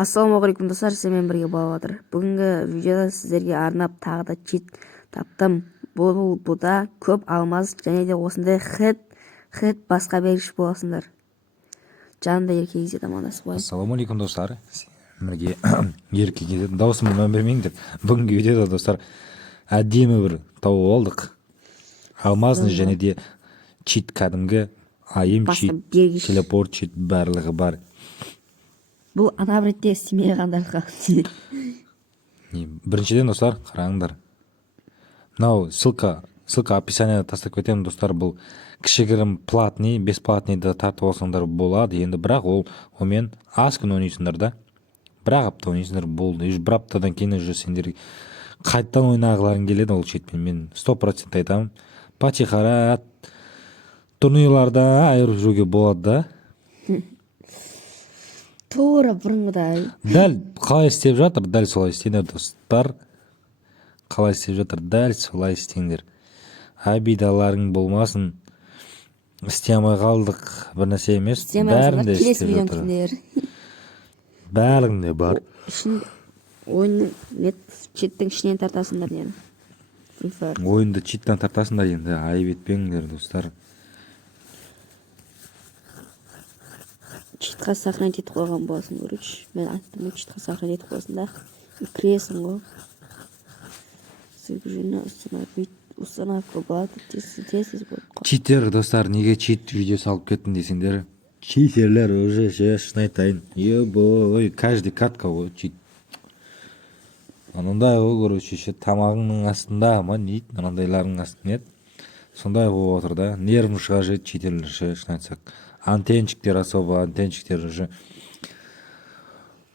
Ассалаумағалейкум достар, сіздермен бірге болып жатыр. Бүгінгі видеода сіздерге арнап тағы да чит таптым. Бұда көп алмаз және де осындай хет басқа бергіш боласыңдар. Жанымда ерке кезет амандасып қойын. Ассалаумағалейкум достар. Сіздерге ерке кезет даусымды мән бермеңдер. Бүгінгі видеода достар әдемі бір тауып алдық. Алмазны және де чит кәдімгі айым чит, телепорт чит барлығы бар. Бұл ана біретте істемей қандарға. Біріншіден достар қараңдар. Мынау ссылка описанияда тастап кетемін достар. Бұл кішігірім платный, бесплатныйды тартып алсаңдар болады. Енді бірақ онымен аз күн ойнайсыңдар да. Бір апта ойнайсыңдар болды. Бір аптадан кейін уже сендер қайттан ойнағыларың келеді ол читпен. Мен 100% айтамын. Патихара турнирларда айырып жүруге болады да. Тура бұрынғыдай. Дәл қалай істеп жатыр, дәл солай істеңдер достар. Қалай істеп жатыр, дәл солай істеңдер. Обидаларың болмасын. Істей алмай қалдық бір нәрсе емес. Бәрін де істеп жатыр. Бәрің де бар. Ойынның читтің ішінен тартасыңдар нені. Ойынды читтен тартасыңдар енді. Айып етпеңдер достар. Читқа сохранить етіп қойған боласың, көрейші. Мен айттым, читқа сохранить етіп қойсын да. Кіресің ғой. Установка болады. Тез болып қой. Читер достар, неге чит видео салып кеттің десеңдер. Читерлер уже шын айтайын. Ой, каждый катка ғой чит. Анандай ғой, короче, тамағыңның астында, анандайларының астында еді. Сондай болып отыр да. Нервін шығарып читерлер шын айтсақ. Антенчиктер особо, антенчиктер уже.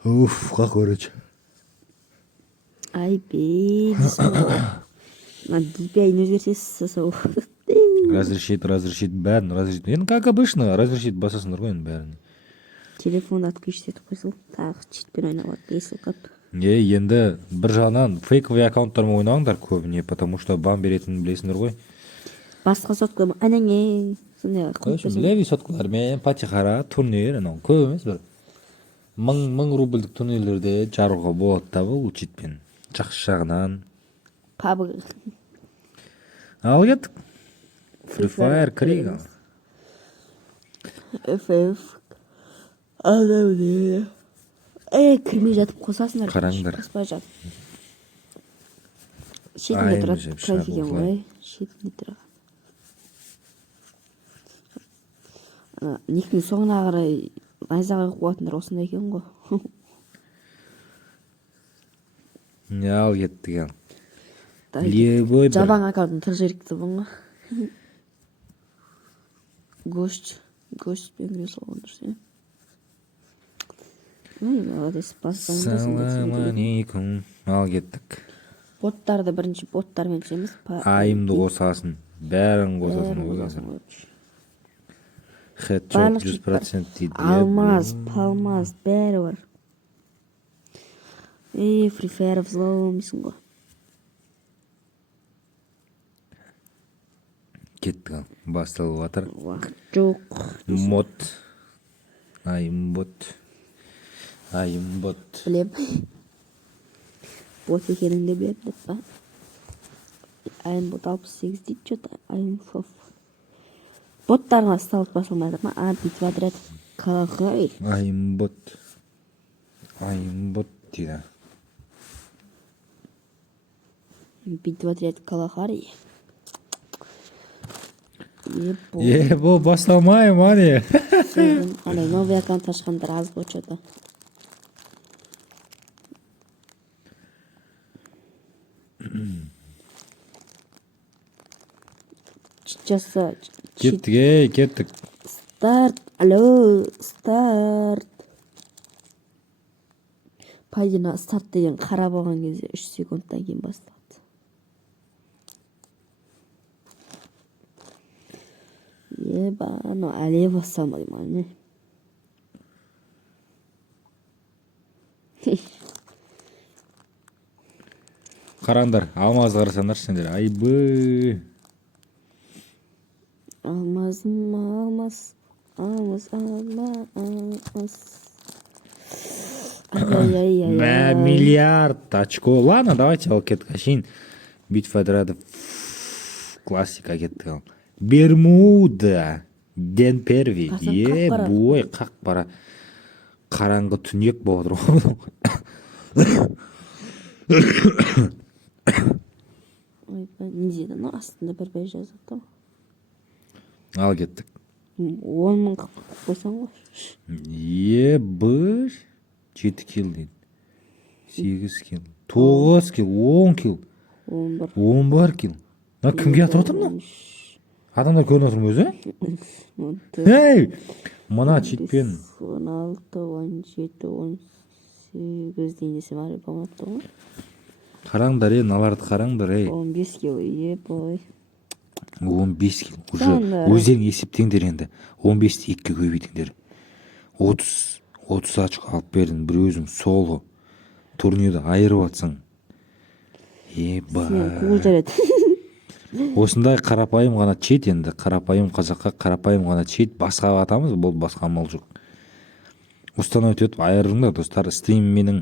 Как короче. Ай, тебя не версиясы Разрешит бәрін, разрешит. Енді как обычно, разрешит басасыңдар ғой енді бәрін. Телефон отключить етіп қойсыл, тағы читпен ойнауға кейсіл қап. Енді бір жағынан фейковый аккаунттармен ойнағыңдар көбіне, потому что бан беретінін білесіңдер ғой. Басқа сотқа әнеңе левый соткалармен патихара турнир көп емес, бір 1000 рубльдік турнирлерде жаруға болады да бұл читпен. Жақсы жағынан. Пабы. Ал кеттік. Free Fire Kriga. FF. Кірмей жатып қосасыңдар. Қараңдар. Қоспай жат. Шетінде тұрады. Конфиген ғой. Шетінде тұрады. Никтің соңына қарай найзаға қуатындар осында екен ғой. Ал кеттік. Жабан аккаунтын тіржерікті бұңға. Гость бенгіре солған дұрсы. Салам алейкум. Ал кеттік. Боттарды бірінші боттармен жеміз. Айымды қосасын. Бәрін қосасын. Хедшот 100% дейді. Алмаз, палмаз, бәрі бар. Free Fire взломайсың ғой. Кеттік. Басталып жатыр. Уақыт жоқ. Мод. Айымбот. Білем. Бот екеніңді білем. Айымбот 68 дейді жөт. Айымфоф. Боттарына сталып басылмайды ма? Битва отряд Калахари. Айымбот дейді. Битва отряд Калахари. Бұл басталмай, мане. Қандай новый аккаунт ашқандар аз бочады. Жаса. Кеттік. Старт. Алло, старт. Пайдына старт деген қара болған кезде 3 секундтан кейін бастады. Ебано, әле басамай мане. Қараңдар, алмаз қарасандар сендер. Айбы. Алмаз. Ай-яй-яй-яй. Миллиард очко. Ладно, давайте ал кеттік әшейін. Битва отрядов. Классика кеттік ал. Бермуда. Ден Перви. Қасым қақ бара. Бой, қақ бара. Қараңғы түнек болып отыр. Ойбай, не дейді анау астында бір бай жазыпты. Ал кеттік. 10 мың қойсаң ғой. Бір 7 кил дейді. 8 кил. 9 кил. 10 кил. 11. 11 кил. Кімге атып отыр мынау? Адамдар көрініп отыр ма өзі? 14. Ей! Мына читпен 16, 17, 18 дейін десем әрі болмапты ғой. қараңдар, наларды қараңдар, 15 кило, ой. 15 кил. Уже Саңдар. өздерің есептеңдер енді. 15-ті 2-ге көбейтіңдер. 30 очко алып бердің, бір өзің соло турнирді айырып атсың. Сен куыл жарады. Осындай қарапайым ғана чет енді, қарапайым қазаққа қарапайым ғана чет, басқа атамыз, бұл басқа амал жоқ. Установить етіп айырыңдар, достар. Стрим менің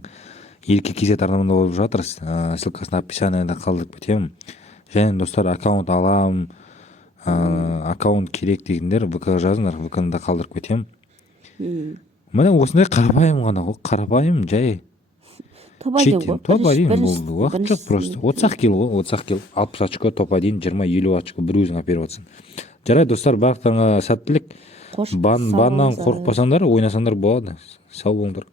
ерке кезет арнамында болып жатыр. Ссылкасын описанияда қалдырып кетемін. Және достар, аккаунт алам, аккаунт керек дегендер ВК жазыңдар, ВК-да қалдырып кетемін. Міне осындай қарапайым ғана ғой, қарапайым жай. Четтен топ-1 болды. Уақыт жоқ просто. 30 кил ғой, 30 кил. 60 очко, топ-1, 20-50 очко бір өзің әперіп атсың. Жарай, достар, барлықтарыңа сәттілік. Баннан қорықпасаңдар, ойнасаңдар болады. Сау болыңдар.